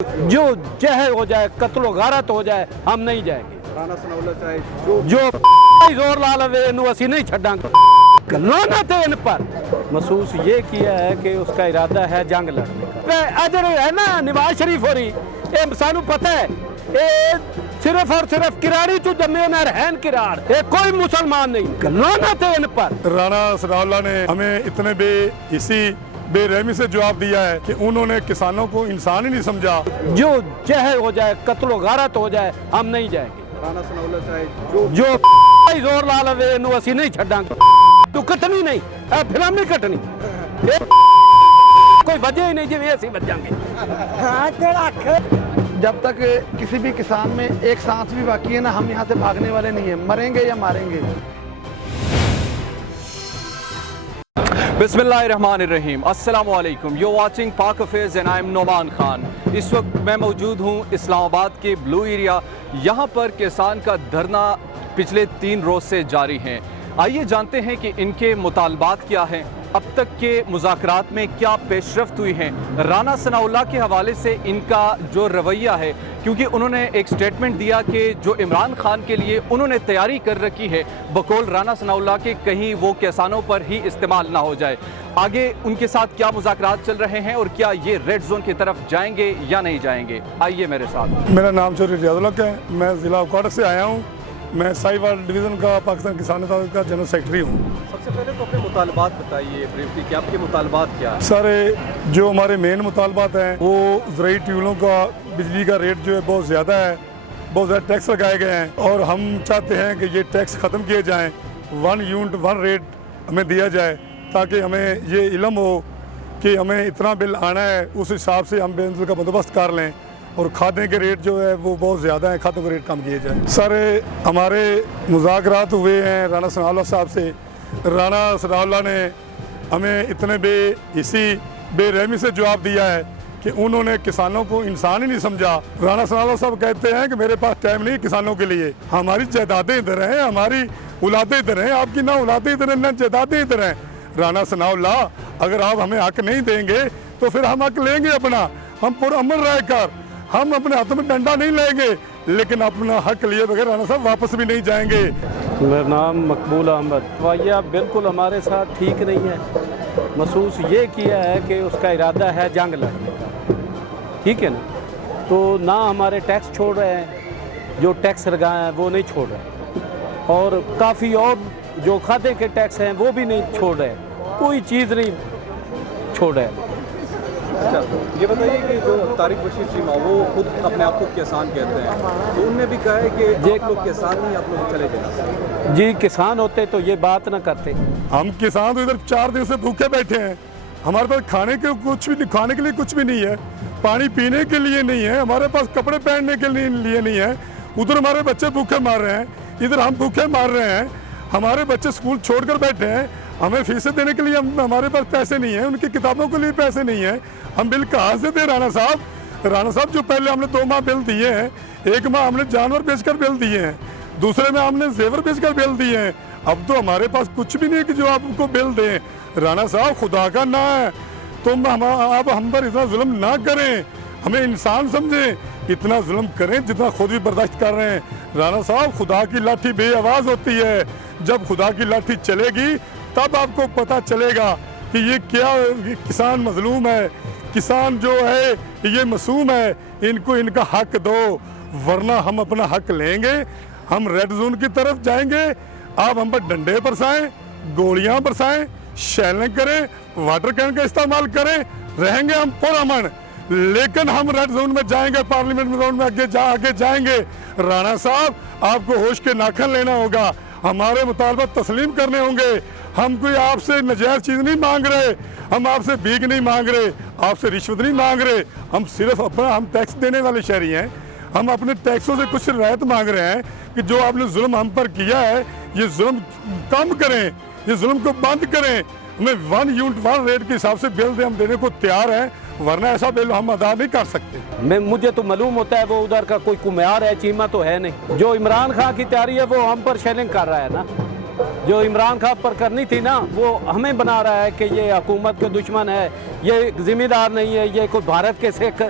जो जहर हो जाए, कत्लो गारत हो जाए, हम नहीं जाएंगे। राणा सनाउल्ला चाहे जो जोर ला लवे इनू असी नहीं छड़ांगे। लानत है इन पर। महसूस ये किया है कि उसका इरादा है जंग लड़ने का। अजर है ना नवाज शरीफ हो रही, ये सानू पता है, ये सिर्फ और सिर्फ किराड़ी चू जमे न रहन किराड़, ये कोई मुसलमान नहीं। लानत है इन पर। राणा सनाउल्ला ने हमें इतने इसी बेरहमी से जवाब दिया है कि उन्होंने किसानों को इंसान ही नहीं समझा। जो जहर हो जाए, कत्लो गारत हो जाए, हम नहीं जाएंगे। राणा सनाउल्ला चाहे जो जोर ला लवे इनू असी नहीं छड़ांगे। तू कटनी नहीं, फिल्म नहीं कटनी, कोई वजह ही नहीं जिवें असी बचांगे। जब तक किसी भी किसान में एक सांस भी बाकी है ना, हम यहाँ से भागने वाले नहीं हैं, मरेंगे या मारेंगे। बिस्मिल्लाहिर्रहमानिर्रहीम, अस्सलामु अलैकुम। यू वाचिंग पाक affairs and I am Noman Khan. इस वक्त मैं मौजूद हूँ इस्लामाबाद के ब्लू एरिया। यहाँ पर किसान का धरना पिछले 3 रोज़ से जारी है। आइए जानते हैं कि इनके मुतालबात क्या हैं, अब तक के मुज़ाकरात में क्या पेशरफ्त हुई है। राणा सनाउल्ला के हवाले से इनका जो रवैया है, क्योंकि उन्होंने एक स्टेटमेंट दिया कि जो इमरान खान के लिए उन्होंने तैयारी कर रखी है बकौल राणा सनाउल्ला के, कहीं वो किसानों पर ही इस्तेमाल ना हो जाए। आगे उनके साथ क्या मुज़ाकरात चल रहे हैं और क्या ये रेड जोन की तरफ जाएंगे या नहीं जाएंगे, आइए मेरे साथ। मेरा नाम चौधरी रियाजुल हक है, मैं ज़िला औकाड़ से आया हूँ। मैं साहिवाल डिवीज़न का पाकिस्तान किसान नेता का जनरल सेक्रेटरी हूँ। सबसे पहले तो अपने मुतालबात बताइए ब्रीफली कि आपके मुतालबात क्या है। सारे जो हमारे मेन मुतालबात हैं वो ज़रूरी ट्यूबलों का बिजली का रेट जो है बहुत ज़्यादा है, बहुत ज़्यादा टैक्स लगाए गए हैं और हम चाहते हैं कि ये टैक्स ख़त्म किए जाएँ। 1 यूनिट 1 रेट हमें दिया जाए ताकि हमें ये इल्म हो कि हमें इतना बिल आना है, उस हिसाब से हम बिल का बंदोबस्त कर लें। और खादे के रेट जो है वो बहुत ज़्यादा है, खादों के रेट कम किए जाए। सारे हमारे मुज़ाकरात हुए हैं राणा सनाउल्ला साहब से। राणा सनाउल्ला ने हमें इतने बेरहमी से जवाब दिया है कि उन्होंने किसानों को इंसान ही नहीं समझा। राणा सनाउल्ला साहब कहते हैं कि मेरे पास टाइम नहीं किसानों के लिए, हमारी जायदादें इधर हैं, हमारी औलादें इधर हैं, आपकी ना औलादें इधर हैं ना जायदादें इधर हैं। राणा सनाउल्ला, अगर आप हमें हक नहीं देंगे तो फिर हम हक लेंगे अपना, हम पुरअमन रहकर हम अपने हाथों में डंडा नहीं लेंगे, लेकिन अपना हक लिए बगैर राणा साहब वापस भी नहीं जाएंगे। मेरा नाम मकबूल अहमद। रवैया बिल्कुल हमारे साथ ठीक नहीं है। महसूस ये किया है कि उसका इरादा है जंग लड़ने का, ठीक है ना। तो ना हमारे टैक्स छोड़ रहे हैं, जो टैक्स लगाए हैं वो नहीं छोड़ रहे, और काफ़ी और जो खाते के टैक्स हैं वो भी नहीं छोड़ रहे, कोई चीज़ नहीं छोड़ रहे। अच्छा, ये बताइए कि जो तारिक बशीर चीमा वो खुद अपने आप को किसान कहते हैं, तो उनने भी कहा है कि आप लोग किसान नहीं, आप लोग चले जाए। जी, किसान होते तो ये बात ना करते। हम किसान तो इधर 4 दिन से भूखे बैठे हैं, हमारे पास खाने के लिए कुछ भी नहीं है, पानी पीने के लिए नहीं है, हमारे पास कपड़े पहनने के लिए नहीं है। उधर हमारे बच्चे भूखे मार रहे हैं, इधर हम भूखे मार रहे हैं। हमारे बच्चे स्कूल छोड़कर बैठे हैं, हमें फीसें देने के लिए हमारे पास पैसे नहीं है, उनकी किताबों के लिए पैसे नहीं है। हम बिल कहाँ से दें राणा साहब? राणा साहब, जो पहले हमने 2 माह बिल दिए हैं, 1 माह हमने जानवर बेचकर बिल दिए हैं, दूसरे में हमने जेवर बेचकर बिल दिए हैं। अब तो हमारे पास कुछ भी नहीं कि जो आपको बिल दें। राणा साहब, खुदा का ना है, तुम आप हम पर इतना जुल्म ना करें, हमें इंसान समझें, इतना जुल्म करें जितना खुद भी बर्दाश्त कर रहे हैं। राणा साहब, खुदा की लाठी बेआवाज़ होती है, जब खुदा की लाठी चलेगी तब आपको पता चलेगा कि ये क्या किसान मजलूम है, किसान जो है ये मासूम है, इनको इनका हक दो, वरना हम अपना हक लेंगे, हम रेड जोन की तरफ जाएंगे। आप हम पर डंडे बरसाएं, गोलियां बरसाएं, शैलिंग करें, वाटर कैन का इस्तेमाल करें, रहेंगे हम पुरअमन, लेकिन हम रेड जोन में जाएंगे, पार्लियामेंट जोन में आगे जाएंगे। राणा साहब, आपको होश के नाखन लेना होगा, हमारे मुतालबा तस्लीम करने होंगे। हम कोई आपसे नजायज़ चीज़ नहीं मांग रहे, हम आपसे भीख नहीं मांग रहे, आपसे रिश्वत नहीं मांग रहे, हम सिर्फ अपना हम टैक्स देने वाले शहरी हैं। हम अपने टैक्सों से कुछ रियायत मांग रहे हैं कि जो आपने जुल्म हम पर किया है, ये जुल्म कम करें, ये जुल्म को बंद करें। हमें 1 यूनिट 1 रेट के हिसाब से बिल हम देने को तैयार हैं, वरना ऐसा बिल हम अदा नहीं कर सकते। मुझे तो मालूम होता है वो उधर का कोई कुम्हार है, चीमा तो है नहीं। जो इमरान खान की तैयारी है वो हम पर शेलिंग कर रहा है ना, जो इमरान खान पर करनी थी ना वो हमें बना रहा है कि ये हुकूमत के दुश्मन है, ये जिम्मेदार नहीं है, ये कोई भारत के सिख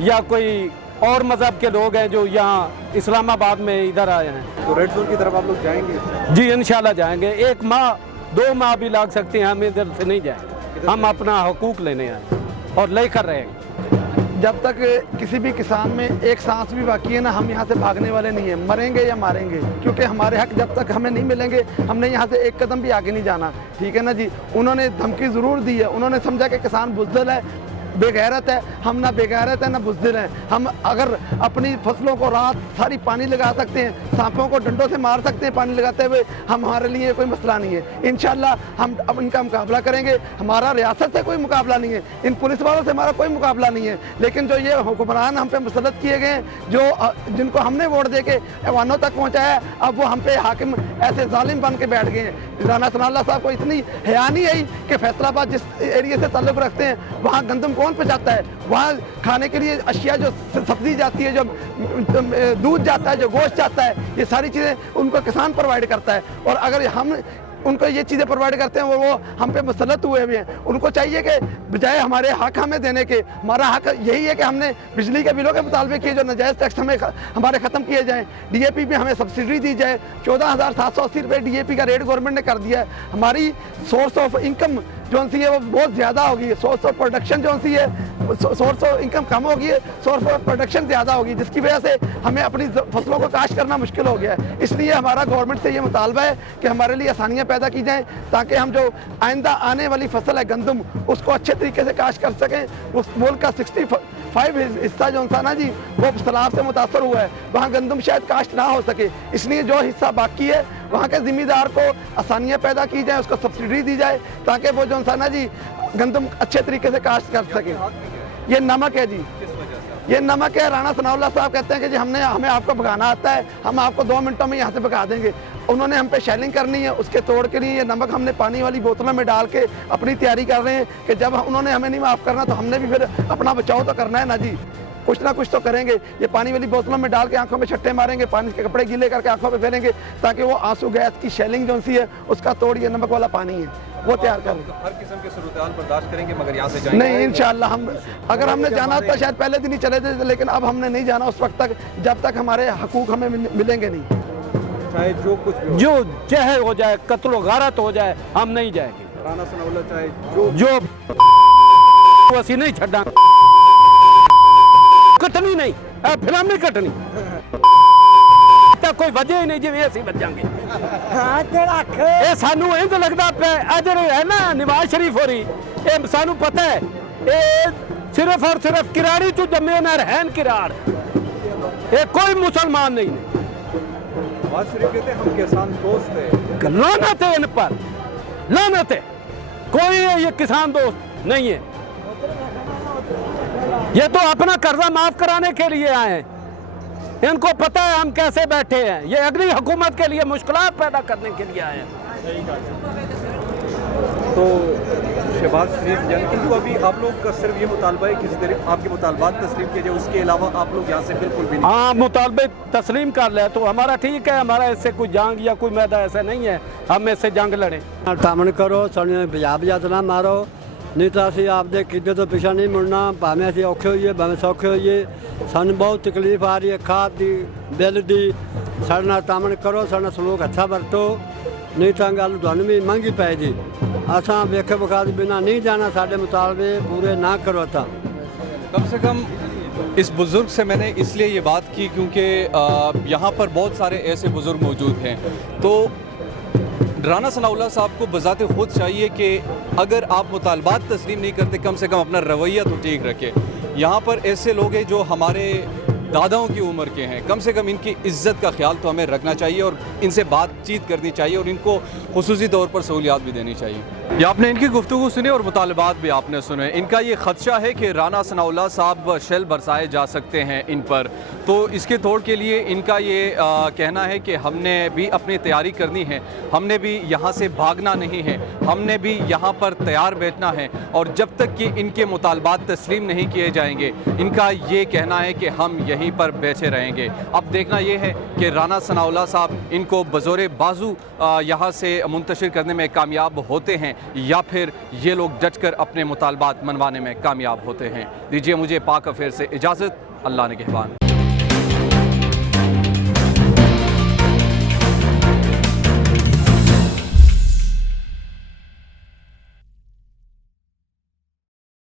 या कोई और मज़हब के लोग हैं जो यहाँ इस्लामाबाद में इधर आए हैं। तो रेड जोन की तरफ आप लोग जाएंगे? जी इंशाल्लाह जाएंगे। 1 माह 2 माह भी लग सकते हैं, हम इधर से नहीं जाएंगे। हम अपना हकूक़ लेने आए और लेकर रहेंगे। जब तक किसी भी किसान में एक सांस भी बाकी है ना, हम यहाँ से भागने वाले नहीं हैं, मरेंगे या मारेंगे, क्योंकि हमारे हक जब तक हमें नहीं मिलेंगे हमने यहाँ से एक कदम भी आगे नहीं जाना। ठीक है ना जी। उन्होंने धमकी ज़रूर दी है, उन्होंने समझा कि किसान बुज़दिल है, बेगैरत है। हम ना बेगैरत है ना बुज़दिल हैं। हम अगर अपनी फसलों को रात सारी पानी लगा सकते हैं, सांपों को डंडों से मार सकते हैं पानी लगाते हुए, हमारे लिए कोई मसला नहीं है। इंशाल्लाह हम अब इनका मुकाबला करेंगे। हमारा रियासत से कोई मुकाबला नहीं है, इन पुलिस वालों से हमारा कोई मुकाबला नहीं है, लेकिन जो ये हुक्मरान हम पे मुसल्लत किए गए हैं, जो जिनको हमने वोट दे के ऐवानों तक पहुँचाया, अब वो हम पे हाकिम ऐसे जालिम बन के बैठ गए हैं। राना सनाउल्लाह साहब को इतनी हया नहीं आई कि फैसलाबाद जिस एरिया से ताल्लुक़ रखते हैं वहाँ गंदम कौन पहुँचाता है? वहाँ खाने के लिए अशिया जो सब्जी जाती है, जो दूध जाता है, जो गोश्त जाता है, ये सारी चीज़ें उनको किसान प्रोवाइड करता है। और अगर हम उनको ये चीज़ें प्रोवाइड करते हैं, वो हम पे मुसल्लत हुए हुए हैं। उनको चाहिए कि बजाय हमारे हक हमें देने के, हमारा हक यही है कि हमने बिजली के बिलों के मुतालबे किए जो नाजायज़ टैक्स हमारे ख़त्म किए जाएँ। DAP में हमें सब्सिडी दी जाए। 14,780 रुपये DAP का रेट गवर्नमेंट ने कर दिया है। हमारी सोर्स ऑफ इनकम जो सी है वो बहुत ज़्यादा होगी। सोर्स ऑफ प्रोडक्शन जो सी है, सोर्स ऑफ इनकम कम होगी है, सोर्स ऑफ प्रोडक्शन ज़्यादा होगी, जिसकी वजह से हमें अपनी फसलों को काश्त करना मुश्किल हो गया है। इसलिए हमारा गवर्नमेंट से ये मुतालबा है कि हमारे लिए आसानियाँ पैदा की जाएँ, ताकि हम जो आइंदा आने वाली फसल है गंदम, उसको अच्छे तरीके से काश्त कर सकें। उस मुल्क का 65 हिस्सा जो सा ना जी वो सैलाब से मुतासर हुआ है, वहाँ गंदम शायद काश्त ना हो सके। इसलिए जो हिस्सा बाकी है वहाँ के ज़िम्मेदार को आसानियाँ पैदा की जाए, उसको सब्सिडी दी जाए, ताकि वो जो सा ना जी गंदम अच्छे तरीके से काश्त कर सके। ये नमक है जी, ये नमक है। राना सनाउल्लाह साहब कहते हैं कि जी हमें आपको भगाना आता है, हम आपको 2 मिनटों में यहाँ से भगा देंगे। उन्होंने हम पे शेलिंग करनी है, उसके तोड़ के लिए ये नमक हमने पानी वाली बोतलों में डाल के अपनी तैयारी कर रहे हैं कि जब उन्होंने हमें नहीं माफ़ करना तो हमने भी फिर अपना बचाव तो करना है ना जी, कुछ ना कुछ तो करेंगे। ये पानी वाली बोतलों में डाल के आंखों में छट्टे मारेंगे, पानी के कपड़े गीले करके आंखों पे फेरेंगे, ताकि वो आंसू गैस की शेलिंग जो सी है उसका तोड़ ये नमक वाला पानी है वो तैयार करें। हर किस्म के सूरत-ए-हाल बर्दाश्त करेंगे, मगर यहाँ से जाएंगे नहीं इंशाल्लाह। हम अगर हमने जाना था शायद पहले दिन ही चले थे, लेकिन अब हमने नहीं जाना उस वक्त तक जब तक हमारे हकूक हमें मिलेंगे नहीं। चाहे जो कुछ भी हो, जो चाहे हो जाए, कत्ल व गारत हो जाए, हम नहीं जाएंगे। राना सनाउल्लाह चाहे जो जो असी नहीं छड़ा कटनी नहीं, फिल्म नहीं कटनी, कोई वजह ही नहीं जिवें असीं बचांगे। ये सानू इंज लगदा पे अजर है ना नवाज शरीफ होरी, ये सानू पता है ये सिर्फ और सिर्फ किराड़ी चो जम्मे ना रहन किराड़, ये कोई मुसलमान नहीं है। नवाज शरीफ कहते हैं हम किसान दोस्त है। लानत है इन पर, लानत है। कोई ये किसान दोस्त नहीं है, ये तो अपना कर्जा माफ कराने के लिए आए हैं। इनको पता है हम कैसे बैठे हैं, ये अगली हुकूमत के लिए मुश्किलात पैदा करने के लिए आए हैं। तो शहबाज शरीफ यानी कि अभी आप लोग का सिर्फ ये मुतालबा है किसी तरह आपके मुतालबात तस्लीम किए जाए, उसके अलावा आप लोग यहाँ से बिल्कुल भी नहीं? हाँ, मुतालबे तस्लीम कर ले तो हमारा ठीक है, हमारा इससे कोई जंग या कोई मैदा ऐसा नहीं है हम इससे जंग लड़ें। टामन करो, सानू बजा ना मारो, नहीं तो असं आपदे किदे तो पिछा नहीं मुड़ना, भावें असीं औखे होइए भावें सौखे होइए। सानू बहुत तकलीफ आ रही है खाद की, बिल की। साडे नाल टामन करो, साडे नाल सलूक अच्छा वरतो, नहीं तो गल तुहानू भी महंगी पैगी। असां वेखे विखा बिना नहीं जाना, साडे मुतालबे पूरे ना करो। कम से कम इस बुज़ुर्ग से मैंने इसलिए ये बात की क्योंकि यहाँ पर बहुत सारे ऐसे बुज़ुर्ग मौजूद हैं। तो राना सनाउल्लाह साहब को बज़ाते ख़ुद चाहिए कि अगर आप मुतालबात तस्लीम नहीं करते, कम से कम अपना रवैया तो ठीक रखें। यहाँ पर ऐसे लोग हैं जो हमारे दादाओं की उम्र के हैं, कम से कम इनकी इज़्ज़त का ख्याल तो हमें रखना चाहिए और इनसे बातचीत करनी चाहिए और इनको खुसूसी तौर पर सहूलियात भी देनी चाहिए। ये आपने इनकी गुफ्तगू सुनी और मुतालबात भी आपने सुने। इनका ये ख़दशा है कि राना सनाउल्लाह साहब शेल बरसाए जा सकते हैं इन पर, तो इसके तोड़ के लिए इनका ये कहना है कि हमने भी अपनी तैयारी करनी है, हमने भी यहाँ से भागना नहीं है, हमने भी यहाँ पर तैयार बैठना है और जब तक कि इनके मुतालबात तस्लीम नहीं किए जाएंगे, इनका ये कहना है कि हम यहीं पर बैठे रहेंगे। अब देखना ये है कि राना सनाउल्लाह साहब इनको बज़ोरे बाजू यहाँ से मुंतशिर करने में कामयाब होते हैं या फिर ये लोग डटकर अपने मुतालबात मनवाने में कामयाब होते हैं। दीजिए मुझे पाक अफेयर से इजाज़त। अल्लाह निगहबान।